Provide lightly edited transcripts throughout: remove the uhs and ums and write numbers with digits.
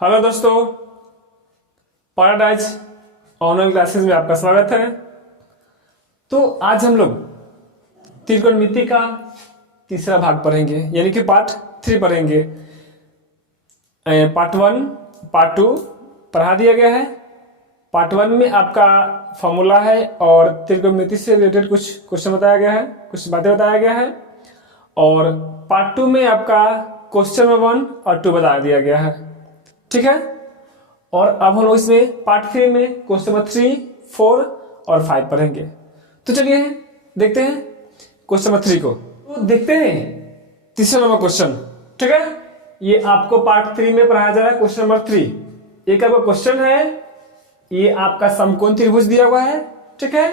Hello दोस्तों, paradise online classes में आपका स्वागत है। तो आज हम लोग त्रिकोणमिति का तीसरा भाग पढ़ेंगे, यानी कि पार्ट 3 पढ़ेंगे। पार्ट 1 पार्ट 2 पढ़ा दिया गया है। पार्ट 1 में आपका फॉर्मूला है और त्रिकोणमिति से रिलेटेड कुछ क्वेश्चन बताया गया है, कुछ बातें बताया गया है। और पार्ट 2 में आपका क्वेश्चन नंबर 1 और 2 बता दिया गया है, ठीक है। और अब हम लोग इसमें पार्ट 3 में क्वेश्चन नंबर 3, 4 और 5 पढ़ेंगे। तो चलिए देखते हैं क्वेश्चन नंबर 3 को। तो देखते हैं तीसरा नंबर क्वेश्चन, ठीक है। ये आपको पार्ट 3 में पढ़ाया जा रहा है। क्वेश्चन नंबर 3 एक आपका क्वेश्चन है। ये आपका समकोण त्रिभुज दिया हुआ है, ठीक है।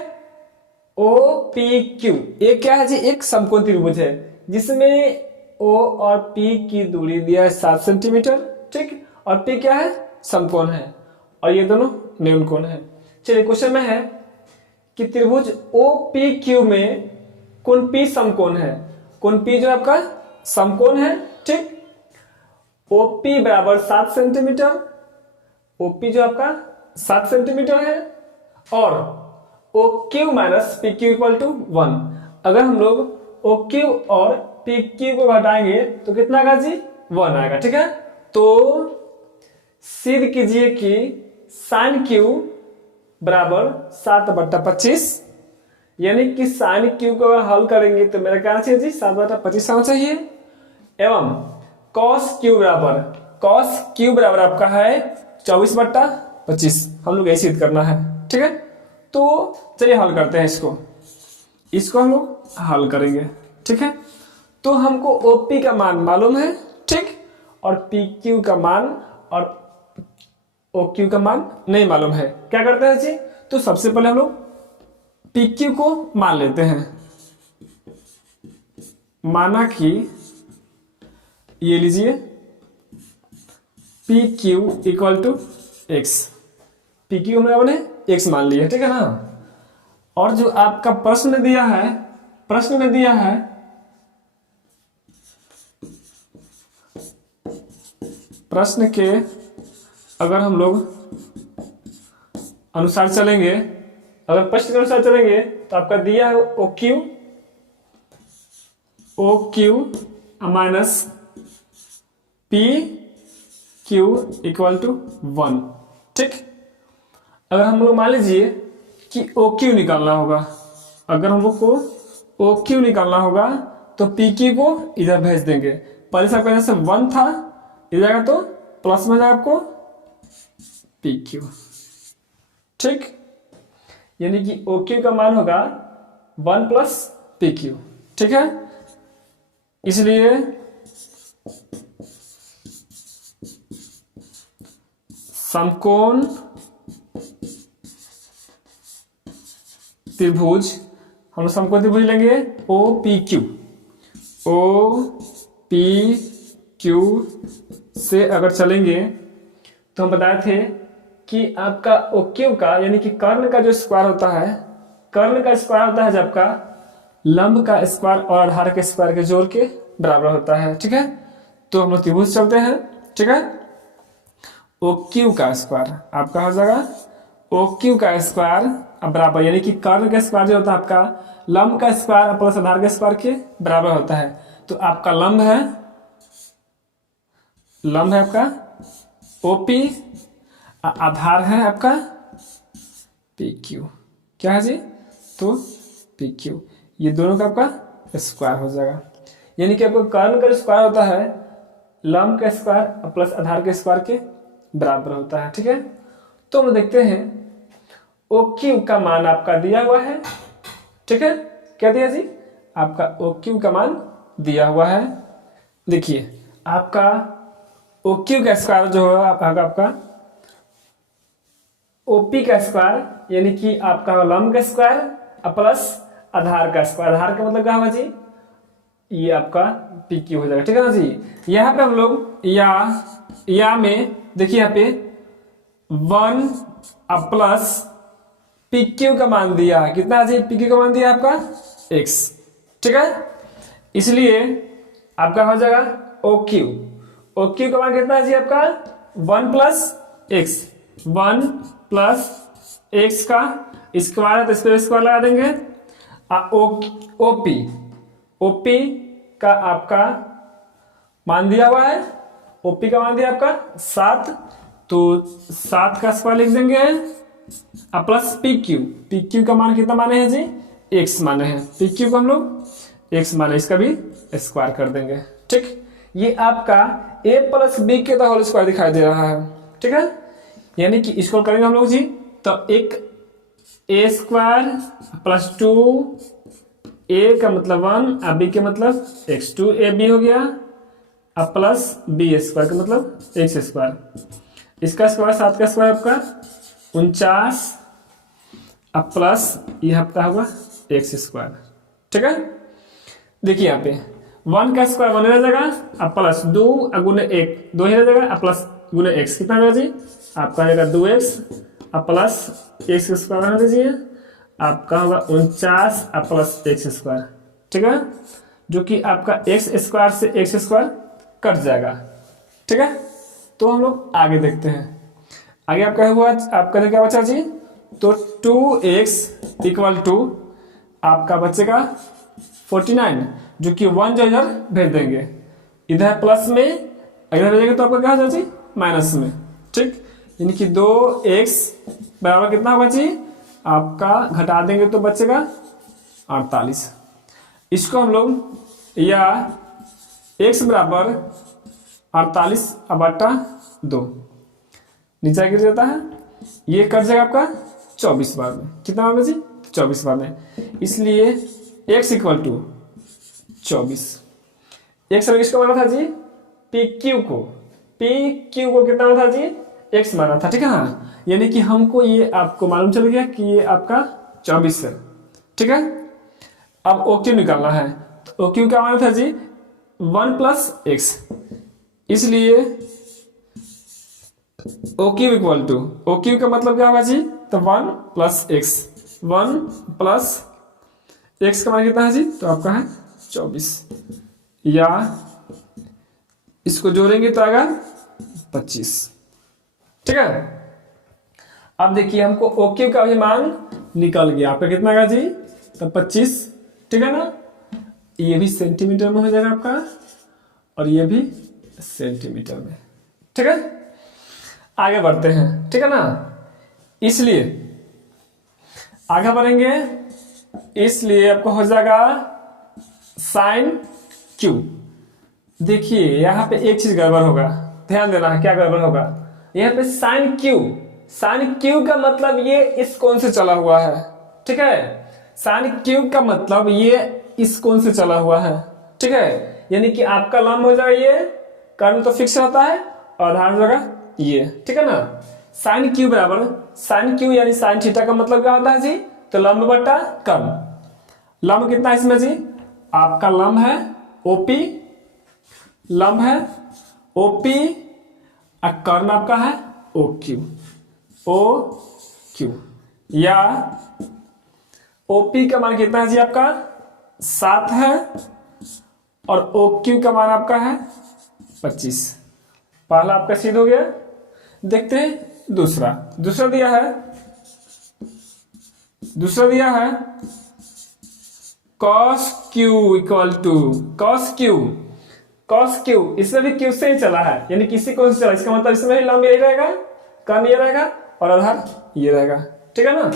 OPQ ये क्या है जी? एक समकोण त्रिभुज है जिसमें O और P की दूरी दिया है 7 सेंटीमीटर, ठीक। और P क्या है? समकोण है और ये दोनों न्यून कोण है। चलिए क्वेश्चन में है कि त्रिभुज OPQ में कोण P समकोण है। कोण P जो आपका समकोण है, ठीक। OP बराबर 7 सेंटीमीटर, OP जो आपका 7 सेंटीमीटर है और OQ minus PQ equal to 1। अगर हम लोग OQ और PQ को घटाएंगे तो कितना आएगा जी? 1 आएगा, ठीक है। तो सिद्ध कीजिए कि साइन Q बराबर 7/25, यानी कि साइन Q को अगर हल करेंगे तो मेरा क्या चाहिए जी? 7/25 आना चाहिए। एवं cos Q बराबर आपका है 24/25। हम लोग ऐसे सिद्ध करना है, ठीक है। तो चलिए हल करते हैं इसको हम लोग हल करेंगे, ठीक है। तो हमको OP का मान मालूम है, ठीक, और PQ का मान और OQ का मान नहीं मालूम है। क्या करते हैं जी? तो सबसे पहले हम लोग PQ को मान लेते हैं। माना कि ये लीजिए PQ equal to x। PQ हमने अपने x मान लिया, ठीक है ना। और जो आपका प्रश्न में दिया है, प्रश्न के अगर हम लोग अनुसार चलेंगे, अगर प्रश्न के अनुसार चलेंगे तो आपका दिया है OQ minus PQ equal to 1, ठीक। अगर हम लोग मान लीजिए कि OQ निकालना होगा, अगर हम लोग को OQ निकालना होगा तो PQ को इधर भेज देंगे। पहले से आपका जैसे 1 था, इधर आएगा तो प्लस में जाएगा आपको PQ, ठीक। यानी कि OQ का मान होगा 1 प्लस PQ, ठीक है। इसलिए समकोण त्रिभुज, हम समकोण त्रिभुज लेंगे OPQ से अगर चलेंगे तो हम बताए थे कि आपका OQ का यानी कि कर्ण का जो स्क्वायर होता है, जब आपका लंब का स्क्वायर और आधार के स्क्वायर के जोड़ के बराबर होता है, ठीक है। तो हम लोग त्रिभुज चलते हैं, ठीक है। OQ का स्क्वायर आपका हो जाएगा OQ का स्क्वायर बराबर, यानी कि कर्ण का स्क्वायर जो होता है आपका लंब का स्क्वायर प्लस आधार के स्क्वायर के बराबर होता है। तो आपका लंब है आपका OP, आधार है आपका PQ। क्या है जी? तो PQ ये दोनों का आपका स्क्वायर हो जाएगा, यानी कि आपका कर्ण का स्क्वायर होता है लंब का स्क्वायर प्लस आधार के स्क्वायर के बराबर होता है, ठीक है। तो हम देखते हैं OQ का मान आपका दिया हुआ है, ठीक है। क्या दिया जी? आपका OQ का मान दिया हुआ है। देखिए आपका OQ का स्क्वायर जो होगा आपका OP का स्क्वायर, यानी कि आपका लंब का स्क्वायर प्लस आधार का स्क्वायर। आधार का मतलब क्या होगा जी? ये आपका PQ हो जाएगा, ठीक है ना जी। यहाँ पे हम लोग या में देखिए यहाँ पे 1 प्लस PQ का मान दिया है। कितना है जी? PQ का मान दिया आपका x, ठीक है। इसलिए आपका हो जाएगा OQ का मान कितना है जी? आपका 1 प्लस एक्स, 1 प्लस एक्स का स्क्वायर है तो इस पर स्क्वायर लगा देंगे। ओपी, ओपी का आपका मान दिया हुआ है, ओपी का मान दिया आपका 7, तो 7 का स्क्वायर लिख देंगे plus P Q, P Q का मान कितना माने हैं जी, एक्स माने हैं, पी क्यू को हम लोग एक्स माने, इसका भी स्क्वायर कर देंगे। ठीक, ये आपका ए प्लस बी के द होल स्क्वायर दिखाई दे रहा है। ठीक है, यानी कि इसको करेंगे हम लोग जी, तो एक ए स्क्वायर प्लस 2 ए का मतलब 1 और बी के मतलब एक्स, 2 ए बी हो गया अब प्लस बी स्क्वायर का मतलब एक्स स्क्वायर, इसका स्क्वायर 7 का स्क्वायर आपका 49 अब प्लस ये आपका होगा एक्स स्क्वायर। ठीक है, देखिए यहाँ पे 1 का स्क्वायर 1 रह जाएगा अब प्लस 2 गुने 1 2 ही रह जाएगा अब प्लस गुने एक्स कितना होगा जी, आपका रहेगा 2x अब प्लस एक्स स्क्वायर बना दीजिए, आपका होगा 49 अब प्लस एक्स स्क्वायर। ठीक है, जो कि आपका एक्स स्क्वायर से एक्स स्क्वायर कट जाएगा। ठीक है, तो हम लोग आगे देखते हैं, आगे आपका हुआ आपका क्या बचा जी, तो 2x इक्वल टू आपका बचेगा 49, जो कि 1 जो इधर भेज देंगे, इधर प्लस में इधर भेजेंगे तो आपका क्या हो जाएगा जी, माइनस में। ठीक, यानी कि 2x बराबर कितना होगा जी, आपका घटा देंगे तो बचेगा 48। इसको हम लोग या x बराबर 48 बटा 2 नीचे गिर जाता है, ये कट जाएगा आपका 24 बार में, कितना बार में जी, 24 बार में, इसलिए x इक्वल टू 24। एक्स किसको माना था जी, पी क्यू को, पी क्यू को कितना माना था जी, एक्स माना था। ठीक है ना, यानी कि हमको ये आपको मालूम चल गया कि ये आपका 24 है। ठीक है, अब ओ क्यू निकालना है, तो ओ क्यू क्या माना था जी, 1 प्लस एक्स, इसलिए O Q equal to, O Q का मतलब क्या होगा जी, तो 1 प्लस एक्स, 1 प्लस एक्स का मान कितना है जी, तो आपका है 24, या इसको जोड़ेंगे तो आएगा 25। ठीक है, अब देखिए हमको ओक्यू का भी मान निकल गया, आपका कितना आएगा जी, तो 25। ठीक है ना, ये भी सेंटीमीटर में हो जाएगा आपका और ये भी सेंटीमीटर में। ठीक है, आगे बढ़ते हैं। ठीक है ना, इसलिए आगे बढ़ेंगे, इसलिए आपको हो जाएगा साइन क्यू। देखिए यहाँ पे एक चीज गड़बड़ होगा, ध्यान देना है, क्या गड़बड़ होगा, यहाँ पे साइन क्यू, साइन क्यू का मतलब ये इस कोण से चला हुआ है। ठीक है, साइन क्यू का मतलब ये इस कोण से चला हुआ है। ठीक है, यानी कि आपका लंब हो जाएगा ये, कर्ण तो फिक्स रहता है और आधार हो जाएगा ये। ठीक है ना, साइन क्यू बराबर, साइन क्यू यानी साइन थीटा का मतलब क्या होता है जी, तो लंब बटा कर्ण। लंब कितना है इसमें जी, आपका लंब है ओपी, लंब है ओपी और कर्ण आपका है ओ क्यू, ओ क्यू, या ओपी का मान कितना है जी, आपका 7 है और ओ क्यू का मान आपका है 25। पहला आपका सिद्ध हो गया। देखते हैं दूसरा, दूसरा दिया है, दूसरा दिया है cos Q equal to cos Q, cos Q इसमें भी क्यू से ही चला है, यानी किसी को से चला, इसका मतलब इसमें भी लंब यही रहेगा, कर्ण ये रहेगा और आधार ये रहेगा। ठीक है ना,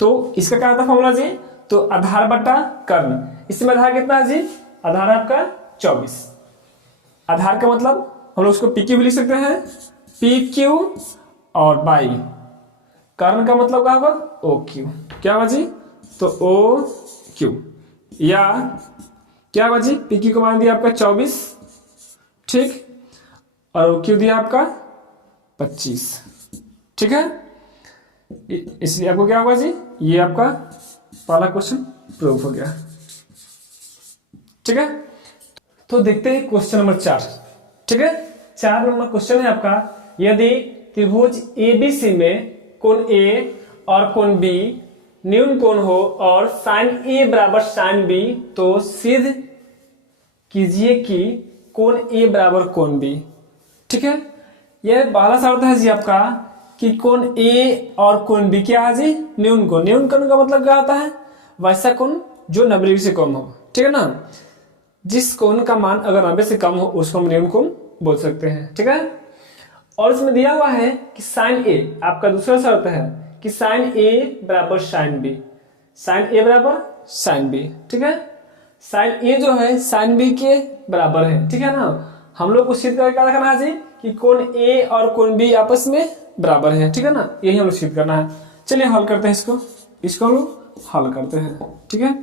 तो इसका क्या था फॉर्मूला जी, तो आधार बटा कर्ण, इसमें आधार कितना है जी, आधार आपका 24। आधार का मतलब हम लोग उसको पी क्यू भी लिख सकते हैं, पी क्यू और बाई कर्ण का मतलब क्या होगा, ओ क्यू। क्या होगा जी, तो ओ क्यू, या क्या होगा जी, पी क्यू को मान दिया आपका 24, ठीक, और ओ क्यू दिया आपका 25। ठीक है, इसलिए आपको क्या होगा जी, ये आपका पहला क्वेश्चन प्रूफ हो गया। ठीक है, तो देखते हैं क्वेश्चन नंबर 4। ठीक है, 4 नंबर क्वेश्चन है आपका, यदि त्रिभुज एबीसी में कोण ए और कोण बी न्यून कोण हो और साइन ए बराबर साइन बी, तो सिद्ध कीजिए कि कोण ए बराबर कोण बी। ठीक है, यह पहला शर्त है जी आपका कि कोण ए और कोण बी क्या है जी, न्यून कोण। न्यून कोण का मतलब क्या होता है, वैसा कोण जो 90 डिग्री से कम हो, ठीक है ना। जिस कोण का मान अगर 90 से कम हो उसको हम न्यून कोण बोल सकते हैं, ठीक है। और इसमें दिया हुआ है कि साइन ए, आपका दूसरा शर्त है कि साइन ए बराबर साइन बी, साइन ए बराबर साइन बी, ठीक है। साइन ए जो है साइन बी के बराबर है, ठीक है ना। हम लोग को सिद्ध करके क्या रखना है जी कि कोण ए और कोण बी आपस में बराबर है, ठीक है ना, यही हम लोग सिद्ध करना है। चलिए हल करते हैं इसको हम लोग हल करते हैं, ठीक है।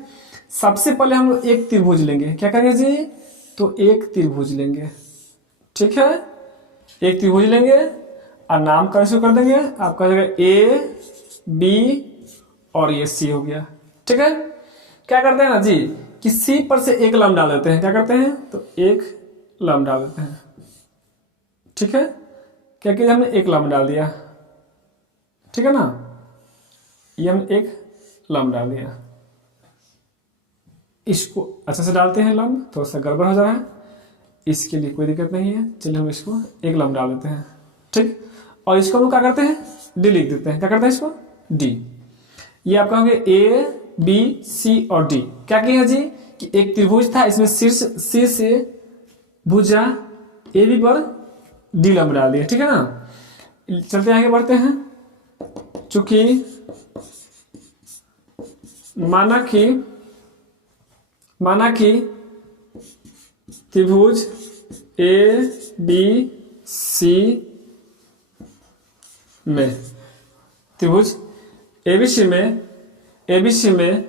सबसे पहले हम लोग एक त्रिभुज लेंगे, क्या करेंगे जी, तो एक त्रिभुज लेंगे, ठीक है। एक त्रिभुज लेंगे और नामकरण शुरू कर देंगे, आपका हो जाएगा ए बी और ये सी हो गया, ठीक है। क्या करते हैं ना जी कि सी पर से एक लम्ब डाल देते हैं, क्या करते हैं तो एक लम्ब डाल देते हैं, ठीक है। क्या किया हमने, एक लम्ब डाल दिया, ठीक है ना, ये हमने एक लम्ब डाल दिया। इसको अच्छे से डालते हैं लम्ब, थोड़ा सा गड़बड़ हो जा रहा है, इसके लिए कोई दिक्कत नहीं है। चलिए हम इसको एक लम्ब डाल देते हैं, ठीक। और इसको हम क्या करते हैं, डी लिख देते हैं, क्या करते हैं इसको, डी। ये आपका हो गया ए बी सी और डी। क्या किया जी कि एक त्रिभुज था, इसमें शीर्ष सी से भुजा ए बी पर डी लम्ब डाल दिया, ठीक है ना। चलते आगे बढ़ते हैं। चूंकि माना कि त्रिभुज ए बी सी में, त्रिभुज एबीसी में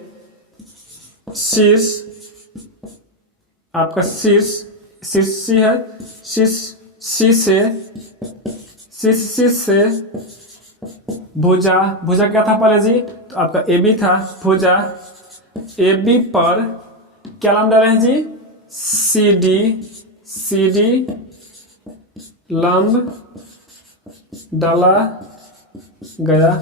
शीर्ष, आपका शीर्ष सी है, शीर्ष से भुजा क्या था पहले जी, तो आपका ए बी था, भुजा ए बी पर क्या लम्ब डाले हैं जी, सी डी लंब डाला गया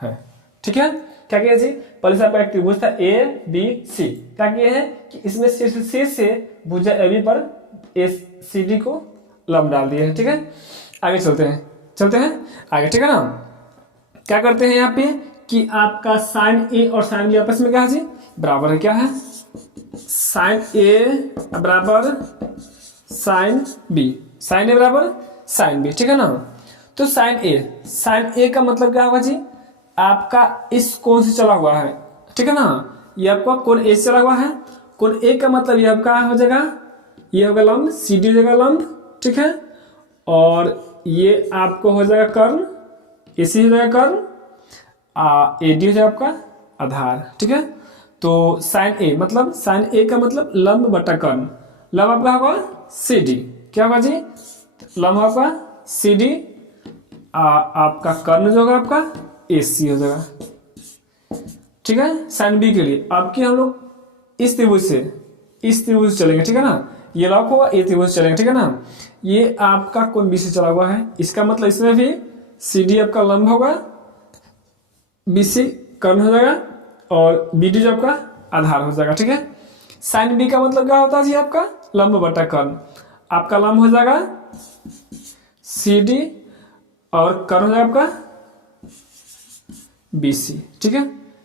है, ठीक है। क्या किया जी, पहले से आपका एक त्रिभुज था ए बी सी, क्या किया है कि इसमें शीर्ष सी से भुजा ए बी पर ए सी डी को लंब डाल दिया है, ठीक है। आगे चलते हैं आगे, ठीक है ना। क्या करते हैं यहाँ पे कि आपका साइन ए और साइन बी आपस में क्या है जी, बराबर है, क्या है, साइन ए बराबर साइन बी, साइन ए बराबर साइन बी, ठीक है ना। तो साइन ए का मतलब क्या होगा जी, आपका इस कोण से चला हुआ है, ठीक है ना। ये आपका कोण ए से चला हुआ है, कोण ए का मतलब ये आपका हो जाएगा, ये होगा लंब, सी डी हो जाएगा लंब, ठीक है। और ये आपको हो जाएगा कर्ण, ए सी हो जाएगा कर्ण, ए डी हो जाएगा आपका आधार, ठीक है। तो साइन ए मतलब, साइन ए का मतलब लंब बटा कर्ण, लंब आपका होगा सी डी, क्या होगा जी, लंब होगा सी डी, आपका कर्ण जो होगा आपका ए सी हो जाएगा, ठीक है। साइन बी के लिए आपके हम लोग इस त्रिभुज चलेंगे, ठीक है ना, ये लॉक होगा, ये त्रिभुज चलेंगे, ठीक है ना। ये आपका कोण बी से चला हुआ है, इसका मतलब इसमें भी सी डी आपका लंब होगा, बी सी कर्ण हो जाएगा और बी डी जो आपका आधार हो जाएगा, ठीक है। साइन बी का मतलब क्या होता है जी, आपका लंब बटा कर्ण, आपका लंब हो जाएगा सी डी और कर्ण हो जाएगा आपका बी सी, ठीक है।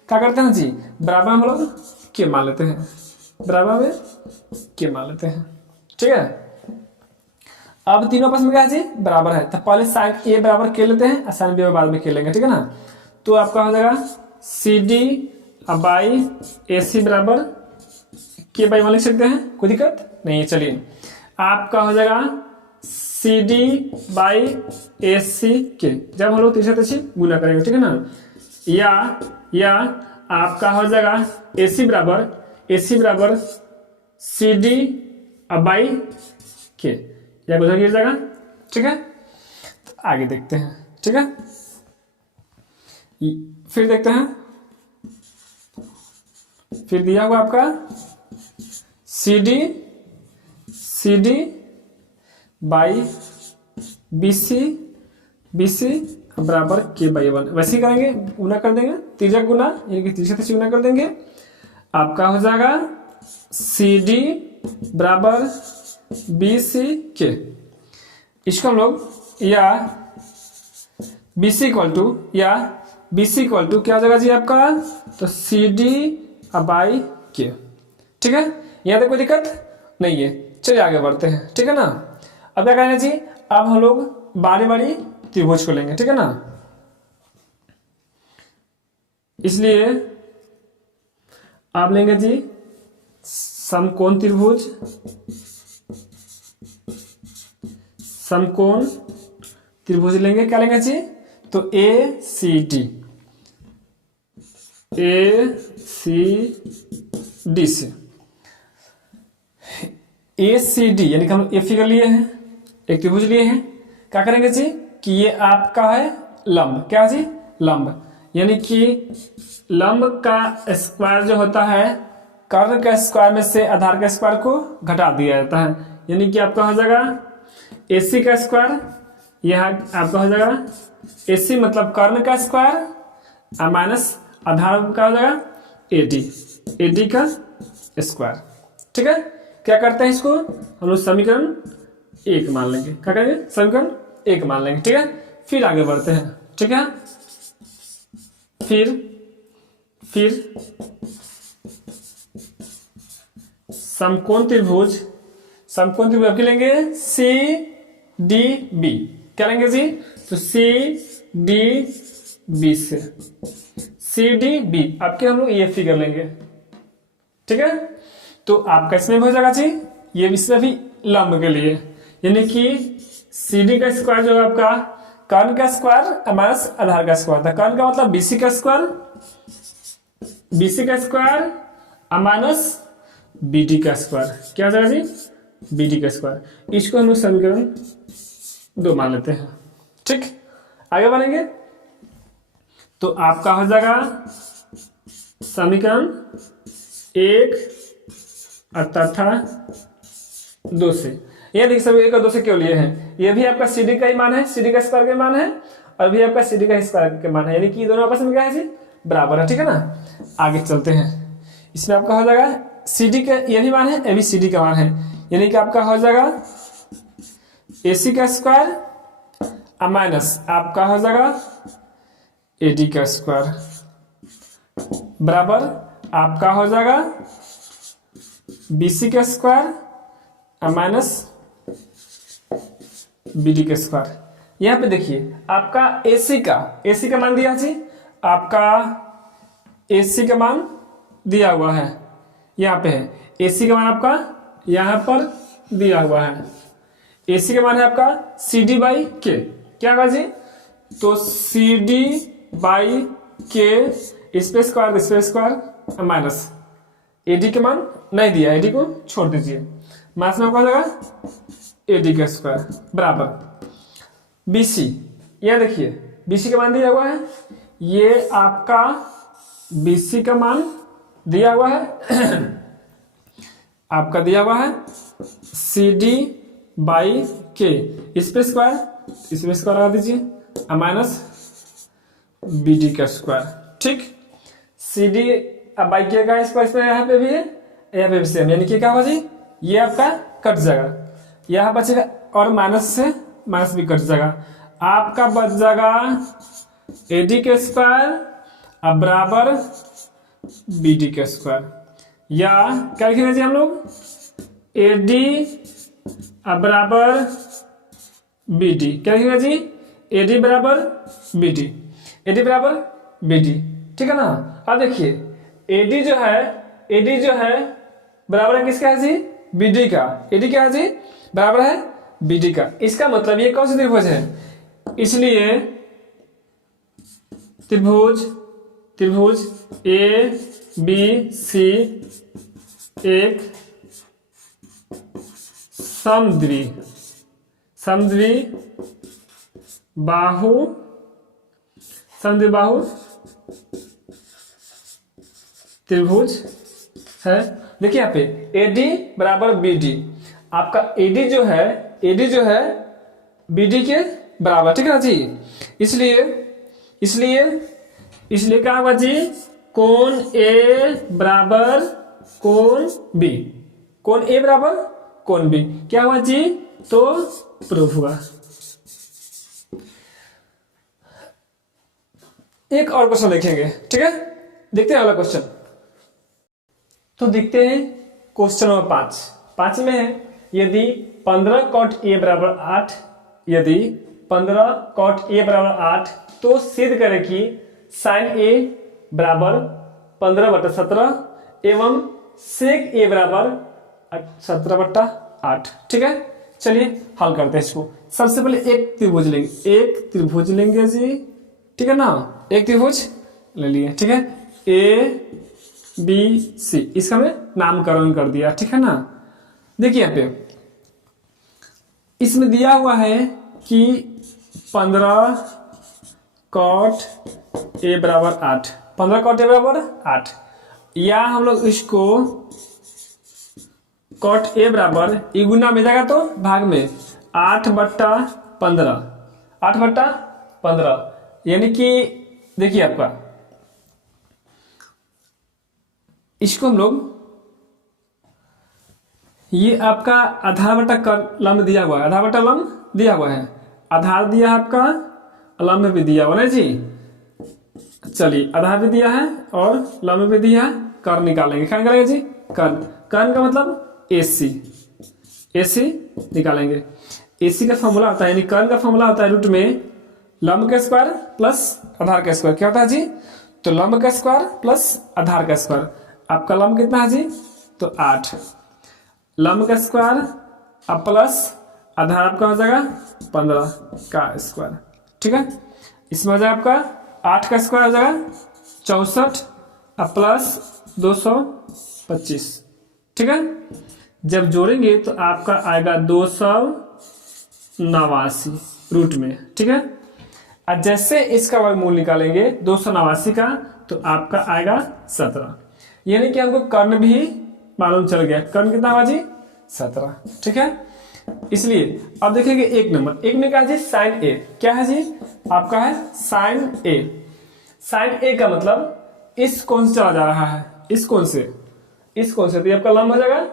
क्या करते हैं जी, बराबर हम लोग के मान लेते हैं, बराबर में के मान लेते हैं, ठीक है। अब तीनों आपस में क्या है जी, बराबर है, तो पहले साइन ए बराबर के लेते हैं और साइन बी बाद में के लेंगे, ठीक है ना। तो आपका हो जाएगा सी डी बाई ए सी बराबर के बाई मान लिख सकते हैं, कोई दिक्कत नहीं है। चलिए आपका हो जाएगा सी डी बाई ए सी के, जब हम लोग तीसरे गुना करेंगे, ठीक है ना। या आपका हो जाएगा ए सी बराबर सी डी बाई के, या गुना गिर जाएगा, ठीक है। तो आगे देखते हैं, ठीक है। फिर देखते हैं, फिर दिया हुआ आपका C D by B C बराबर के बाई वन, वैसे ही करेंगे, गुना कर देंगे, तिर्यक गुना यानी कि तीसरे से गुना कर देंगे। आपका हो जाएगा सी डी बराबर बी सी के, इसको हम लोग या BC इक्वल टू क्या हो जाएगा जी आपका, तो CD बाई Q। ठीक है, यहाँ तक कोई दिक्कत नहीं है। चलिए आगे बढ़ते हैं, ठीक है ना। अब क्या करेंगे जी, अब हम लोग बारी बारी त्रिभुज को लेंगे, ठीक है ना। इसलिए आप लेंगे जी समकोण त्रिभुज, समकोण त्रिभुज लेंगे। क्या लेंगे जी, तो ACD से ACD यानी कि हम ए फिगर लिए हैं, एक त्रिभुज लिए हैं। क्या करेंगे जी कि ये आपका है लंब, क्या जी, लंब, यानी कि लंब का स्क्वायर जो होता है कर्ण का स्क्वायर में से आधार के स्क्वायर को घटा दिया जाता है, यानी कि आपका हो जाएगा AC का स्क्वायर, यह आपका हो जाएगा AC मतलब कर्ण का स्क्वायर और माइनस आधार का हो जाएगा AD का स्क्वायर। ठीक है, क्या करते हैं इसको हम लोग समीकरण 1 मान लेंगे। क्या करेंगे, समीकरण 1 मान लेंगे। ठीक है, फिर आगे बढ़ते हैं। ठीक है, फिर समकोण त्रिभुज आपके लेंगे CDB। क्या लेंगे जी, तो CDB से CDB आपके हम लोग ये फिगर लेंगे। ठीक है, तो आपका इसमें हो जाएगा जी, ये इसमें भी लंब के लिए, यानी कि CD का स्क्वायर जो है आपका कर्ण का स्क्वायर माइनस आधार का स्क्वायर था। कर्ण का मतलब BC का स्क्वायर माइनस BD का स्क्वायर। क्या हो जाएगा जी, BD का स्क्वायर। इसको हम लोग समीकरण 2 मान लेते हैं। ठीक, आगे बढ़ेंगे तो आपका हो जाएगा समीकरण 1 तथा 2 से। ये देखिए सभी 1 और 2 से क्यों लिए हैं, ये भी आपका CD का ही मान है, CD का स्क्वायर का मान है, और भी आपका CD का स्क्वायर का मान है, यानी कि दोनों आपस में क्या है जी, बराबर है। ठीक है ना, आगे चलते हैं। इसमें आपका हो जाएगा CD का ये भी मान है, ये भी CD का मान है, यानी कि आपका हो जाएगा AC का स्क्वायर माइनस आपका हो जाएगा AD का स्क्वायर बराबर आपका हो जाएगा BC का स्क्वायर माइनस BD का स्क्वायर। यहाँ पे देखिए आपका AC का मान दिया जी, आपका AC का मान दिया हुआ है, यहाँ पे है AC का मान आपका यहाँ पर दिया हुआ है। AC का मान है आपका CD बाई K। क्या होगा जी, तो CD by K square minus AD के मान नहीं दिया, AD को छोड़ दीजिए, माइनस में आपका हो जाएगा AD का स्क्वायर बराबर BC। यह देखिए BC का मान दिया हुआ है, ये आपका BC का मान दिया हुआ है आपका दिया हुआ है CD बाई K इसमें स्क्वायर लगा दीजिए माइनस BD का स्क्वायर। ठीक, CD बाई K का स्क्वायर इसमें यहाँ पे भी है, यहाँ पे भी सेम, यानी कि क्या होगा जी, ये आपका कट जाएगा, यहाँ बचेगा और माइनस से माइनस भी कट जाएगा, आपका बच जाएगा AD के स्क्वायर बराबर BD के स्क्वायर, या क्या लिखेंगे जी हम लोग AD बराबर BD। क्या लिखेंगे जी, AD बराबर BD। ठीक है ना। अब देखिए AD जो है बराबर है किसका है जी, BD का। AD क्या है जी, बराबर है BD का। इसका मतलब ये कौन सी त्रिभुज है, इसलिए त्रिभुज ABC एक समद्वि बाहु त्रिभुज है। देखिए यहाँ पे AD बराबर BD, आपका AD जो है BD के बराबर। ठीक है ना जी, इसलिए क्या होगा जी, कोण A बराबर कोण B, कोण A बराबर कोण B। क्या हुआ जी, तो प्रूफ हुआ। एक और क्वेश्चन देखेंगे, ठीक है। देखते हैं अगला क्वेश्चन। तो देखते हैं क्वेश्चन नंबर 5 में है यदि 15 cot a बराबर 8, यदि 15 cot a बराबर 8 तो सिद्ध करें कि sin a बराबर 15/17 एवं sec a बराबर 17/8, ठीक है। चलिए हल करते हैं इसको। सबसे पहले एक त्रिभुज लेंगे जी, ठीक है ना। एक त्रिभुज ले लिए, ठीक है, ए बी सी, इसका मैं नामकरण कर दिया, ठीक है ना। देखिए यहाँ पे इसमें दिया हुआ है कि 15 cot a बराबर 8, 15 cot a बराबर 8, या हम लोग इसको cot a बराबर ई गुना में जाएगा तो भाग में 8/15, 8/15, यानी कि देखिए आपका इसको हम लोग, ये आपका आधार बटा लंब दिया हुआ है, आधार बटा लंब दिया हुआ है, आधार दिया है आपका, लंब भी दिया हुआ है जी। चलिए आधार भी दिया है और लंब भी दिया है, कर्ण निकालेंगे। क्या निकालेंगे जी? कर्ण। कर्ण का मतलब AC, AC निकालेंगे। AC का फॉर्मूला होता है, यानी कर्ण का फॉर्मूला होता है रूट में लंब का स्क्वायर प्लस आधार का स्क्वायर। क्या होता है जी? तो लंब का स्क्वायर प्लस आधार का स्क्वायर। आपका लंब कितना है जी? तो 8, लंब का स्क्वायर अब प्लस आधार आपका हो जाएगा 15 का स्क्वायर, ठीक है। इसमें हो जाएगा आपका 8 का स्क्वायर हो जाएगा 64 अब प्लस 225, ठीक है। जब जोड़ेंगे तो आपका आएगा 289 रूट में, ठीक है। और जैसे इसका वर्गमूल निकालेंगे 289 का तो आपका आएगा 17, यानी कि हमको कर्ण भी मालूम चल गया। कर्ण कितना हुआ जी? 17, ठीक है। इसलिए अब देखेंगे एक नंबर का जी साइन ए। क्या है जी? आपका है साइन ए। साइन ए का मतलब इस कोण से चला जा रहा है, इस कोण से तो ये आपका लंब हो जाएगा,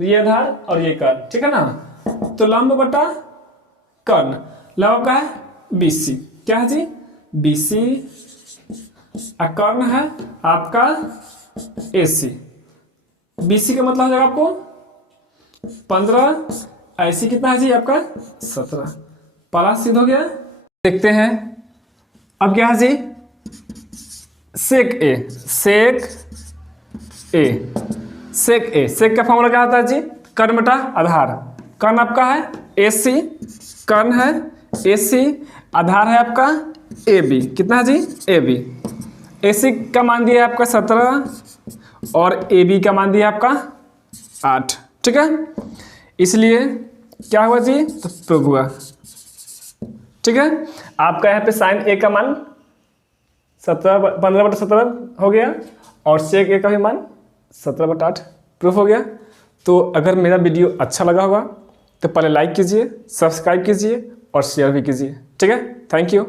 ये आधार और ये कर्ण, ठीक है ना। तो लंब बटा कर्ण, लंब आपका है BC। क्या है जी? BC। कर्ण है आपका AC। BC का मतलब हो जाएगा आपको 15, AC कितना है जी आपका 17, प्लस सिद्ध हो गया। देखते हैं अब क्या है जी? सेक ए। सेक का फॉर्मूला क्या होता है जी? कर्ण बटा आधार। कर्ण आपका है AC, कर्ण है AC, आधार है आपका AB। कितना है जी? AB। AC का मान दिया है आपका 17 और AB का मान दिया है आपका 8, ठीक है। इसलिए क्या हुआ जी? तो प्रूव हुआ, ठीक है। आपका यहाँ पे साइन A का मान 15/17 हो गया और सेक A का भी मान 17/8 प्रूफ हो गया। तो अगर मेरा वीडियो अच्छा लगा होगा तो पहले लाइक कीजिए, सब्सक्राइब कीजिए और शेयर भी कीजिए, ठीक है। Thank you.